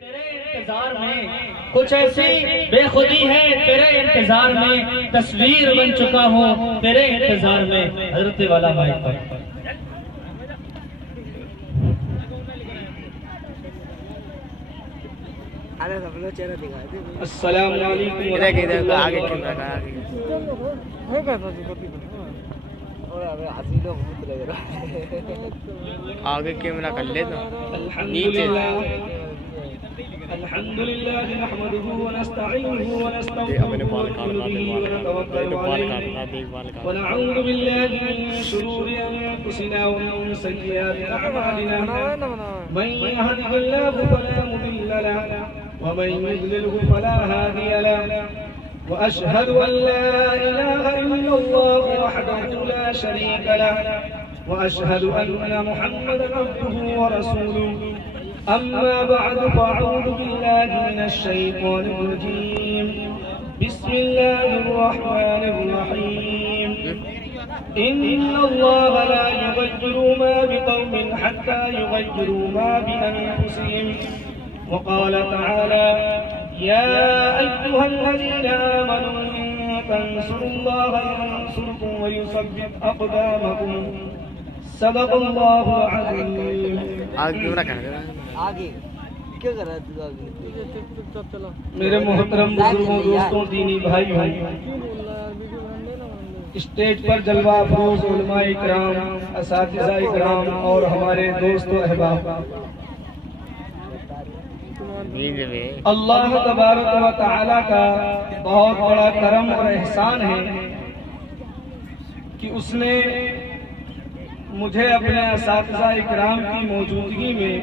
تیرے انتظار میں کچھ ایسی بے خودی ہے، تیرے انتظار میں تصویر بن چکا ہوں، تیرے انتظار میں حضرت والا مائک پر السلام علیکم آگے کیمرہ کر لے تو الحمد لله نحمده ونستعينه ونستغفره ونؤمن به ونتوكل عليه ونعوذ بالله من شرور انفسنا ومن سيئات اعمالنا من يهده الله فلا مضل له ومن يضلله فلا هادي له واشهد ان لا اله الا الله وحده لا شريك له واشهد ان محمدا عبده ورسوله أما بعد فأعوذ بالله من الشيطان الرجيم بسم الله الرحمن الرحيم إن الله لا يغير ما بقوم حتى يغيروا ما بأنفسهم وقال تعالى يا أيها الذين آمنوا إن تنصروا الله ينصركم ويثبت أقدامكم صدق الله العظيم آگے کیمرہ کر دے آگے کیا کر رہا ہے تو میرے محترم بزرگوں دوستوں دینی بھائیوں اسٹیج پر جلوہ افروز علماء اکرام اساتذہ اکرام اور ہمارے دوست و احباب، اللہ تبارک و تعالی کا بہت بڑا کرم اور احسان ہے کہ اس نے مجھے اپنے اساتذہ اکرام کی موجودگی میں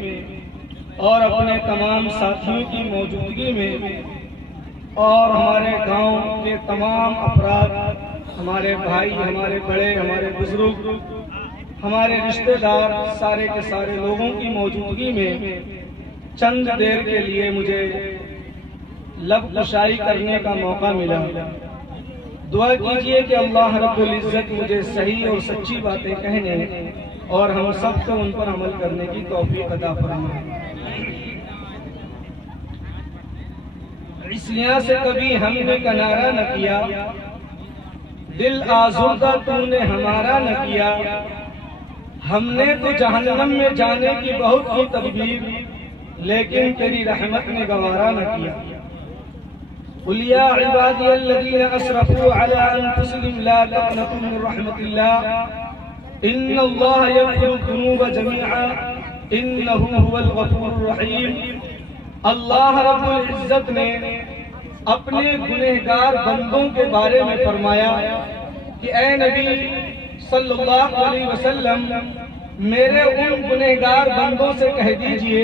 اور اپنے تمام ساتھیوں کی موجودگی میں اور ہمارے گاؤں کے تمام افراد، ہمارے بھائی، ہمارے بڑے، ہمارے بزرگ، ہمارے رشتہ دار، سارے کے سارے لوگوں کی موجودگی میں چند دیر کے لیے مجھے لب کشائی کرنے کا موقع ملا۔ دعا کیجئے کہ اللہ رب العزت مجھے صحیح اور سچی باتیں کہنے اور ہم سب کو ان پر عمل کرنے کی توفیق عطا فرمائے۔ عیسیاں سے کبھی ہم نے کنارہ نہ کیا، دل آزردہ تو نے ہمارا نہ کیا، ہم نے تو جہنم میں جانے کی بہت کی تدبیر، لیکن تیری رحمت نے گوارا نہ کیا۔ قل يا عبادي الذين اسرفوا على انفسهم لا تقنطوا من رحمة الله ان الله يغفر الذنوب جميعا انه هو الغفور الرحيم۔ اللہ رب العزت نے اپنے گنہگار بندوں کے بارے میں فرمایا کہ اے نبی صلی اللہ علیہ وسلم میرے ان گنہگار بندوں سے کہہ دیجئے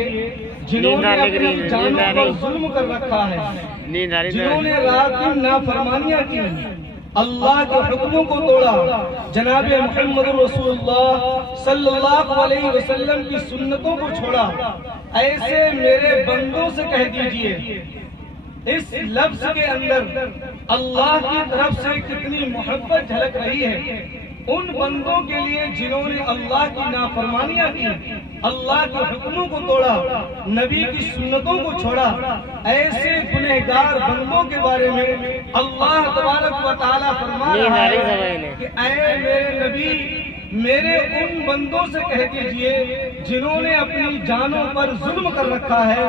جنہوں نے اپنی جانوں پر ظلم کر رکھا ہے، جنہوں نے رات دن نافرمانیاں کی، اللہ کے حکموں کو توڑا، جناب محمد رسول اللہ صلی اللہ علیہ وسلم کی سنتوں کو چھوڑا، ایسے میرے بندوں سے کہہ دیجئے۔ اس لفظ کے اندر اللہ کی طرف سے کتنی محبت جھلک رہی ہے ان بندوں کے لیے جنہوں نے اللہ کی نافرمانیاں کی، اللہ کے حکموں کو توڑا، نبی کی سنتوں کو چھوڑا، ایسے گنہگار بندوں کے بارے میں اللہ تبارک و تعالیٰ فرما رہا ہے کہ اے میرے نبی میرے ان بندوں سے کہہ دیجئے جنہوں نے اپنی جانوں پر ظلم کر رکھا ہے،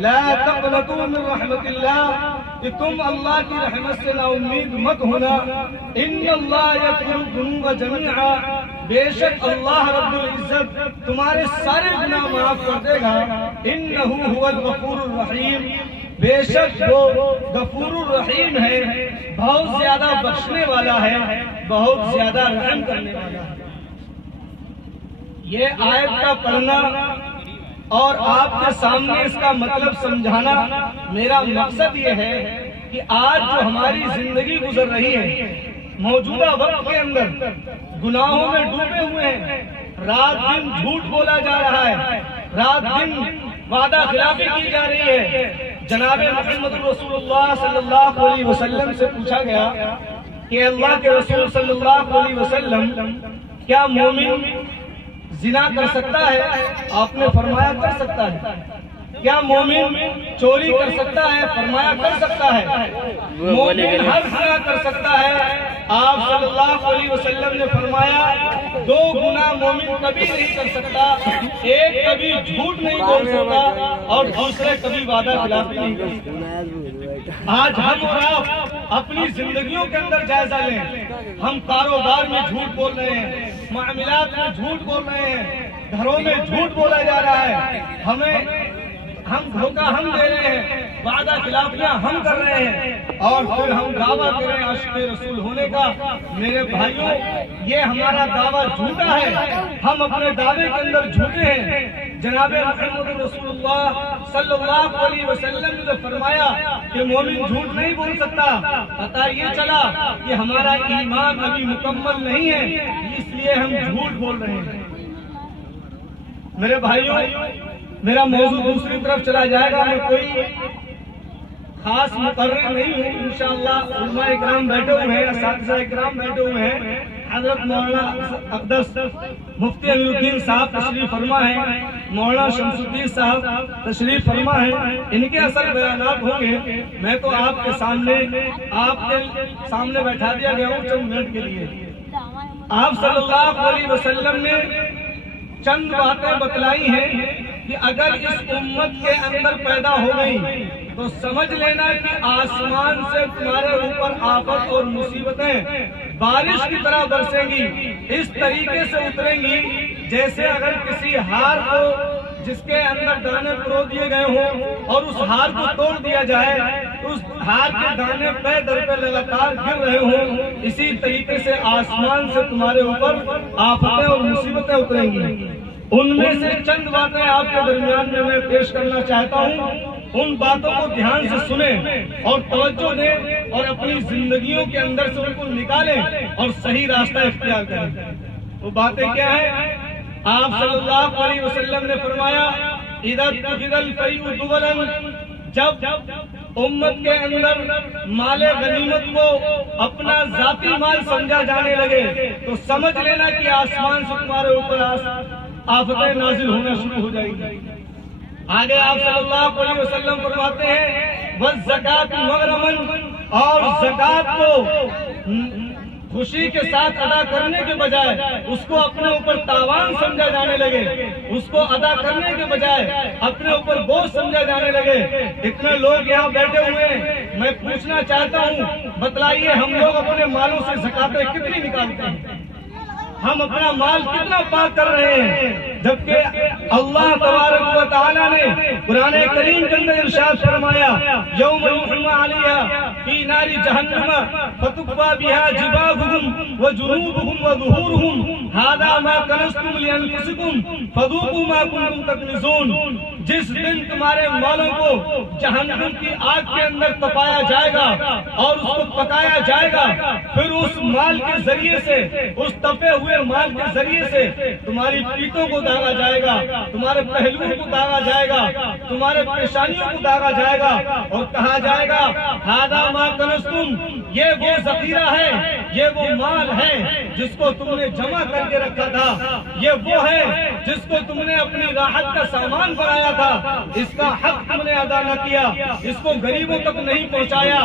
لا تقنطوا من رحمت اللہ، کہ تم اللہ کی رحمت سے نا امید مت ہونا، ان اللہ یغفر الذنوب جميعا، بے شک اللہ رب العزت تمہارے سارے گناہ معاف کر دے گا، انہ هو الغفور الرحیم، بے شک وہ غفور الرحیم ہے، بہت زیادہ بخشنے والا ہے، بہت زیادہ رحم کرنے والا ہے۔ یہ آیت کا پڑھنا اور آپ کے سامنے اس کا مطلب سمجھانا میرا مقصد یہ ہے کہ آج جو ہماری زندگی گزر رہی ہے، موجودہ وقت کے اندر گناہوں میں ڈوبے ہوئے ہیں، رات دن جھوٹ بولا جا رہا ہے، رات دن وعدہ خلافی کی جا رہی ہے۔ جناب محمد رسول اللہ صلی اللہ علیہ وسلم سے پوچھا گیا کہ اللہ کے رسول صلی اللہ علیہ وسلم کیا مومن زنا کر سکتا ہے؟ آپ نے فرمایا کر سکتا ہے، کیا مومن چوری کر سکتا ہے؟ فرمایا کر سکتا ہے، مومن ہر گناہ کر سکتا ہے۔ آپ صلی اللہ علیہ وسلم نے فرمایا 2 گناہ مومن کبھی نہیں کر سکتا، ایک کبھی جھوٹ نہیں بول سکتا اور دوسرے کبھی وعدہ خلافی نہیں کر سکتا۔ آج ہم اور آپ اپنی زندگیوں کے اندر جائزہ لیں، ہم کاروبار میں جھوٹ بول رہے ہیں، معاملات میں جھوٹ بول رہے ہیں، گھروں میں جھوٹ بولا جا رہا ہے، ہم دھوکہ ہم دے رہے ہیں، وعدہ خلافیاں ہم کر رہے ہیں، اور پھر ہم دعویٰ کریں عاشق رسول ہونے کا۔ میرے بھائیوں، یہ ہمارا دعویٰ جھوٹا ہے، ہم اپنے دعوے کے اندر جھوٹے ہیں۔ جناب محمد رسول اللہ صلی اللہ علیہ وسلم نے فرمایا کہ مومن جھوٹ نہیں بول سکتا، پتہ یہ چلا کہ ہمارا ایمان ابھی مکمل نہیں ہے، اس لیے ہم جھوٹ بول رہے ہیں۔ میرے بھائیوں، میرا موضوع دوسری طرف چلا جائے گا، میں کوئی خاص مقرر نہیں ہوں، انشاءاللہ علماء اکرام بیٹھے ہوئے ہیں، اساتذہ اکرام بیٹھے ہوئے ہیں۔ حضرت مولانا اقدس مفتی امیر الدین صاحب تشریف فرما ہے، مولانا شمس الدین صاحب تشریف فرما ہے، ان کے اصل بیانات ہوں گے۔ میں تو آپ کے سامنے بیٹھا دیا گیا ہوں چند منٹ کے لیے۔ آپ صلی اللہ علیہ وسلم نے چند باتیں بتلائی ہیں کہ اگر اس امت کے اندر پیدا ہو گئی تو سمجھ لینا کہ آسمان سے تمہارے اوپر آفت اور مصیبتیں بارش کی طرح برسیں گی، اس طریقے سے اتریں گی جیسے اگر کسی ہار کو جس کے اندر دانے پرو دیے گئے ہوں اور اس ہار کو توڑ دیا جائے، اس ہار کے دانے پہ در پہ لگاتار گر رہے ہوں، اسی طریقے سے آسمان سے تمہارے اوپر آفتیں اور مصیبتیں اتریں گی۔ ان میں سے چند باتیں آپ کے درمیان میں پیش کرنا چاہتا ہوں، ان باتوں کو دھیان سے سنیں اور توجہ دیں اور اپنی زندگیوں کے اندر سے ان کو نکالیں اور صحیح راستہ اختیار کریں۔ وہ باتیں کیا ہیں؟ آپ صلی اللہ علیہ وسلم نے فرمایا اذا اتخذ الفیء دولا، جب امت کے اندر مال غنیمت کو اپنا ذاتی مال سمجھا جانے لگے تو سمجھ لینا کہ آسمان سے تمہارے اوپر آفتیں نازل ہونا شروع ہو جائیں گی۔ آگے آپ صلی اللہ علیہ وسلم فرماتے ہیں والزکات مغرما، اور زکات کو خوشی کے ساتھ ادا کرنے کے بجائے اس کو اپنے اوپر تاوان سمجھا جانے لگے، اس کو ادا کرنے کے بجائے اپنے اوپر بوجھ سمجھا جانے لگے۔ اتنے لوگ یہاں بیٹھے ہوئے ہیں، میں پوچھنا چاہتا ہوں بتلائیے ہم لوگ اپنے مالوں سے زکاتیں کتنی نکالتے ہیں؟ ہم اپنا مال کتنا پاک کر رہے ہیں؟ جبکہ اللہ تبارک و تعالیٰ نے قرآن کریم کے اندر ارشاد فرمایا یوم یحمى علیہا فی نار جہنم فتکوی بہا جباہہم وجنوبہم وظہورہم ھذا ما کنزتم لانفسکم فذوقوا ما کنتم تکنزون۔ جس دن تمہارے مالوں کو جہنم کی آگ کے اندر تپایا جائے گا اور اس کو پکایا جائے گا، پھر اس مال کے ذریعے سے، اس تپے ہوئے مال کے ذریعے سے تمہاری پیٹوں کو داغا جائے گا، تمہارے پہلوؤں کو داغا جائے گا، تمہارے پیشانیوں کو داغا جائے گا اور کہا جائے گا ھذا ما کنزتم، یہ وہ ذخیرہ ہے، یہ وہ مال ہے جس کو تم نے جمع کر کے رکھا تھا، یہ وہ ہے جس کو تم نے اپنی راحت کا سامان بنایا تھا، اس کا حق تم نے ادا نہ کیا، اس کو غریبوں تک نہیں پہنچایا،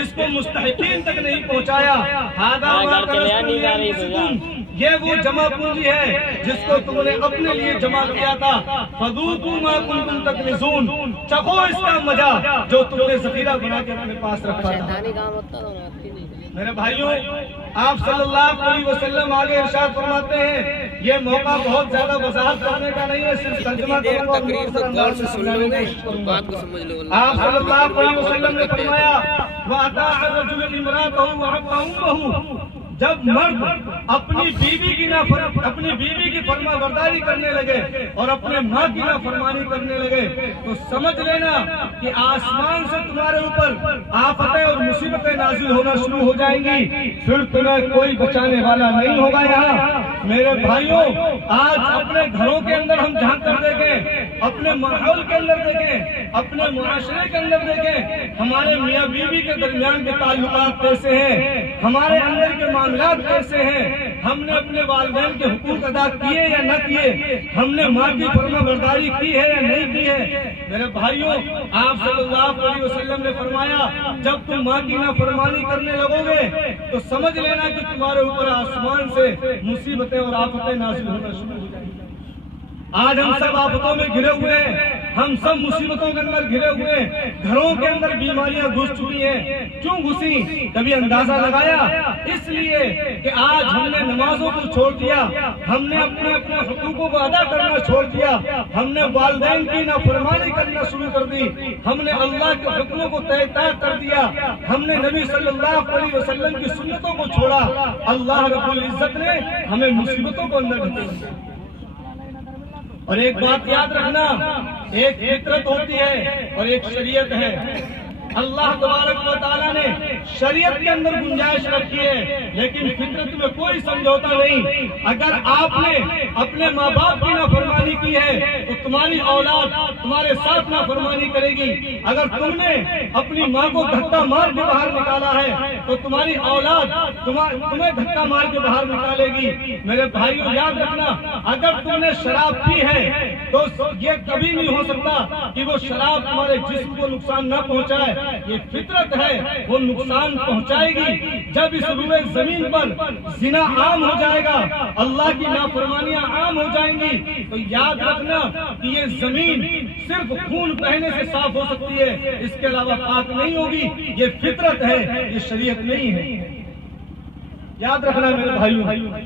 اس کو مستحقین تک نہیں پہنچایا۔ ھذا ما کنزتم لانفسکم، یہ وہ جمع پونجی ہے جس کو تم نے اپنے لیے جمع کیا تھا۔ فذوقوا ما کنتم تکنزون، چکھو اس کا مزہ جو تم نے ذخیرہ بنا کے اپنے پاس رکھا تھا۔ میرے بھائیوں، آپ صلی اللہ علیہ وسلم آگے ارشاد فرماتے ہیں، یہ موقع بہت زیادہ وضاحت کرنے کا نہیں ہے، صرف ترجمہ کروں گا، مختصر انداز میں سمجھانے کی کوشش کروں گا۔ آپ صلی اللہ علیہ وسلم نے فرمایا وَأَطَاعَ الرَّجُلُ امْرَأَتَهُ وَحَبَّ أُمَّهُ، جب مرد اپنی بیوی کی فرما برداری کرنے لگے اور اپنے ماں کی نافرمانی کرنے لگے تو سمجھ لینا کہ آسمان سے تمہارے اوپر آفتیں اور مصیبتیں نازل ہونا شروع ہو جائیں گی، پھر تمہیں کوئی بچانے والا نہیں ہوگا۔ یہاں میرے بھائیوں، آج اپنے گھروں کے اندر ہم جھانک کر دیکھیں، اپنے ماحول کے اندر دیکھیں، اپنے معاشرے کے اندر دیکھیں، ہمارے میاں بیوی کے درمیان کے تعلقات کیسے ہیں، ہمارے اندر کے معاملات کیسے ہیں۔ ہم نے اپنے والدین کے حقوق ادا کیے یا نہ کیے، ہم نے ماں کی فرما برداری کی ہے یا نہیں کی ہے؟ میرے بھائیوں، آپ صلی اللہ علیہ وسلم نے فرمایا جب تم ماں کی نافرمانی کرنے لگو گے تو سمجھ لینا کہ تمہارے اوپر آسمان سے مصیبتیں اور آفتیں نازل ہونا شروع ہو جائیں گی۔ آج ہم سب آفتوں میں گھرے ہوئے ہیں، ہم سب مصیبتوں کے اندر گھرے ہوئے ہیں، گھروں کے اندر بیماریاں گھس چکی ہیں۔ کیوں گھسی؟ کبھی اندازہ لگایا؟ اس لیے کہ آج ہم نے نمازوں کو چھوڑ دیا، ہم نے اپنے حقوقوں کو ادا کرنا چھوڑ دیا، ہم نے والدین کی نافرمانی کرنا شروع کر دی، ہم نے اللہ کے حکموں کو طاق کر دیا، ہم نے نبی صلی اللہ علیہ وسلم کی سنتوں کو چھوڑا۔ اللہ رب العزت نے ہمیں مصیبتوں کو اندر ڈھکیل دیا۔ اور ایک بات یاد رکھنا، ایک فطرت ہوتی ہے اور ایک شریعت ہے۔ اللہ تبارک و تعالیٰ نے شریعت کے اندر گنجائش رکھی ہے، لیکن فطرت میں کوئی سمجھوتا نہیں۔ اگر آپ نے اپنے ماں باپ کی نافرمانی کی ہے تو تمہاری اولاد تمہارے ساتھ نافرمانی کرے گی۔ اگر تم نے اپنی ماں کو دھکا مار کے باہر نکالا ہے تو تمہاری اولاد تمہیں دھکا مار کے باہر نکالے گی۔ میرے بھائیوں، یاد رکھنا، اگر تم نے شراب پی ہے تو یہ کبھی نہیں ہو سکتا کہ وہ شراب تمہارے جسم کو نقصان نہ پہنچائے۔ یہ فطرت ہے، وہ نقصان پہنچائے گی۔ جب اس روئے زمین پر زنا عام ہو جائے گا، اللہ کی نافرمانیاں عام ہو جائیں گی، تو یاد رکھنا کہ یہ زمین صرف خون بہنے سے صاف ہو سکتی ہے، اس کے علاوہ پاک نہیں ہوگی۔ یہ فطرت ہے، یہ شریعت نہیں ہے۔ یاد رکھنا میرے بھائیوں،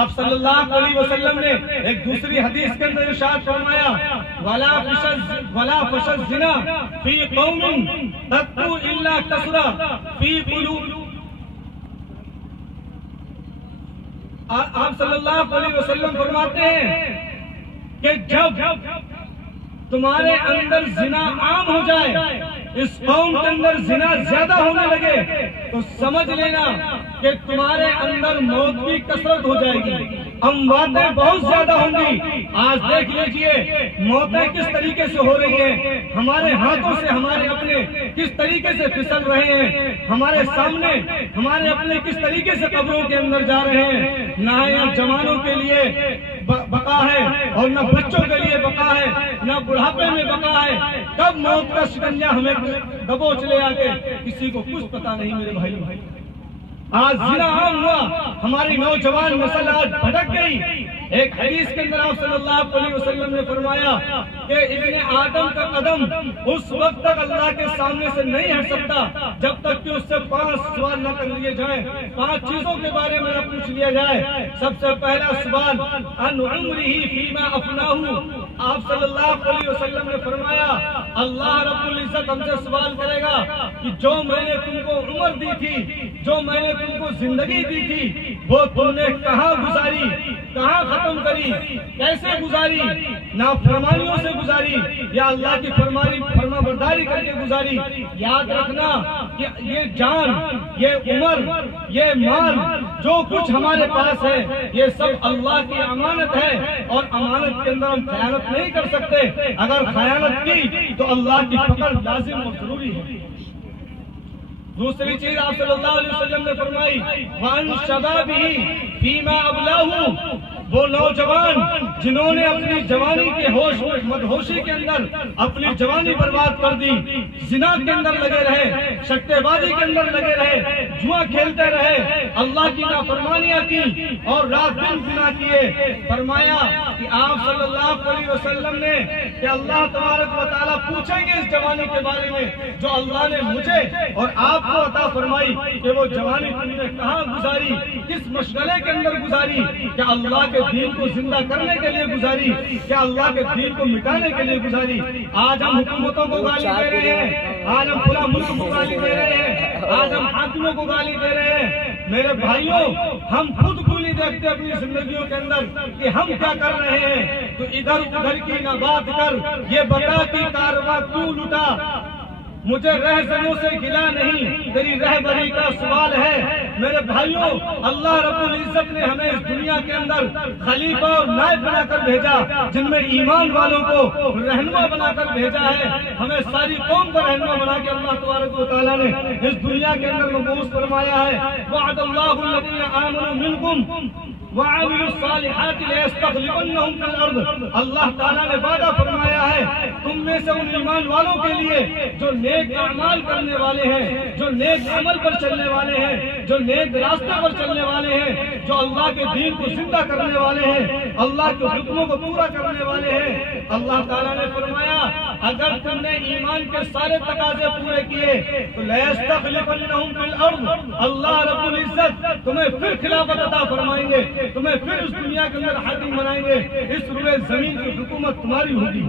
آپ صلی اللہ علیہ وسلم نے ایک دوسری حدیث کے اندر ارشاد فرمایا، وَلَا فَشَ الزِّنَا فِي قَوْمٍ تَتُّوا إِلَّا كَثُرَ فِي قُلُوبٍ۔ آپ صلی اللہ علیہ وسلم فرماتے ہیں کہ جب تمہارے اندر زنا عام ہو جائے، اس قوم کے اندر زنا زیادہ ہونے لگے، تو سمجھ لینا کہ تمہارے اندر موت کی کثرت ہو جائے گی، امواتیں بہت زیادہ ہوں گی۔ آج دیکھ لیجئے موتیں کس طریقے سے ہو رہی ہیں، ہمارے ہاتھوں سے ہمارے اپنے کس طریقے سے پھسل رہے ہیں، ہمارے سامنے ہمارے اپنے کس طریقے سے قبروں کے اندر جا رہے ہیں۔ نہ یہاں جوانوں کے لیے بقا ہے اور نہ بچوں کے لیے بقا ہے، نہ بڑھاپے میں بقا ہے۔ کب موت کا شکنجہ ہمیں دبوچ لے آگے، کسی کو کچھ پتا نہیں میرے بھائی۔ آج زنا عام ہوا، ہماری نوجوان نسل آج بھٹک گئی۔ ایک حدیث کے اندر آپ صلی اللہ علیہ وسلم نے فرمایا کہ ابن آدم کا قدم اس وقت تک اللہ کے سامنے سے نہیں ہٹ سکتا جب تک کہ اس سے 5 سوال نہ کر لیے جائیں، 5 چیزوں کے بارے میں نہ پوچھ لیا جائے۔ سب سے پہلا سوال عن عمرہ فیما افناہ۔ آپ صلی اللہ علیہ وسلم نے فرمایا اللہ رب العزت ہم سے سوال کرے گا کہ جو میں نے تم کو عمر دی تھی، جو میں نے تم کو زندگی دی تھی، وہ تم نے کہاں گزاری، کہاں ختم کری، کیسے گزاری؟ نافرمانیوں سے گزاری یا اللہ کی فرما برداری کر کے گزاری؟ یاد رکھنا کہ یہ جان، یہ عمر، یہ مال، جو کچھ ہمارے پاس ہے، یہ سب اللہ کی امانت ہے، اور امانت کے اندر ہم خیانت نہیں کر سکتے۔ اگر خیانت کی تو اللہ کی پکڑ لازم اور ضروری ہے۔ دوسری چیز آپ صلی اللہ علیہ وسلم نے فرمائی وَعَنْ شَبَابِهِ فِيمَا أَبْلَاهُ۔ وہ نوجوان جنہوں نے اپنی جوانی کے ہوش مدہوشی کے اندر اپنی جوانی برباد کر دی، زنا کے اندر لگے رہے، سٹے بازی کے اندر لگے رہے، جوا کھیلتے رہے، اللہ کی نافرمانیاں کی اور رات دن گناہ کیے۔ فرمایا کہ آپ صلی اللہ علیہ وسلم نے کہ اللہ تبارک و تعالیٰ پوچھیں گے اس جوانی کے بارے میں جو اللہ نے مجھے اور آپ کو عطا فرمائی، کہ وہ جوانی تم نے کہاں گزاری، کس مشغلے کے اندر گزاری؟ کیا اللہ کے دین کو زندہ کرنے کے لیے گزاری؟ کیا اللہ کے دین کو مٹانے کے لیے گزاری؟ آج ہم حکومتوں کو گالی دے رہے ہیں، آج ہم پورا ملک کو گالی دے رہے ہیں، آج ہم حاکموں کو گالی دے رہے ہیں۔ میرے بھائیوں، ہم خود کو نہیں دیکھتے اپنی زندگیوں کے اندر کہ ہم کیا کر رہے ہیں، تو ادھر ادھر کی نہ بات کر، یہ بتا کہ کارواں کیوں لٹا؟ مجھے رہزنوں سے گلا نہیں، تیری رہبری کا سوال ہے۔ میرے بھائیوں، اللہ رب العزت نے ہمیں اس دنیا کے اندر خلیفہ اور نائب بنا کر بھیجا، جن میں ایمان والوں کو رہنما بنا کر بھیجا ہے۔ ہمیں ساری قوم کو رہنما بنا کے اللہ تبارک و تعالیٰ نے اس دنیا کے اندر مبعوث فرمایا ہے۔ وعد اللہ الذین آمنوا منکم وعملوا الصالحات ليستخلفنهم في الارض، اللہ تعالیٰ نے وعدہ فرمایا ہے تم میں سے ان ایمان والوں کے لیے جو نیک اعمال کرنے والے ہیں، جو نیک عمل پر چلنے والے ہیں، جو نیک راستے پر چلنے والے ہیں، جو اللہ کے دین کو زندہ کرنے والے ہیں، اللہ کے حکموں کو پورا کرنے والے ہیں۔ اللہ تعالیٰ نے فرمایا اگر تم نے ایمان کے سارے تقاضے پورے کیے تو لَيَسْتَخْلِفَنَّهُمْ فِي الْأَرْضِ، اللہ رب العزت تمہیں پھر خلافت عطا فرمائیں گے، تمہیں پھر اس دنیا کے اندر حاکم بنائیں گے، اس روئے زمین کی حکومت تمہاری ہوگی۔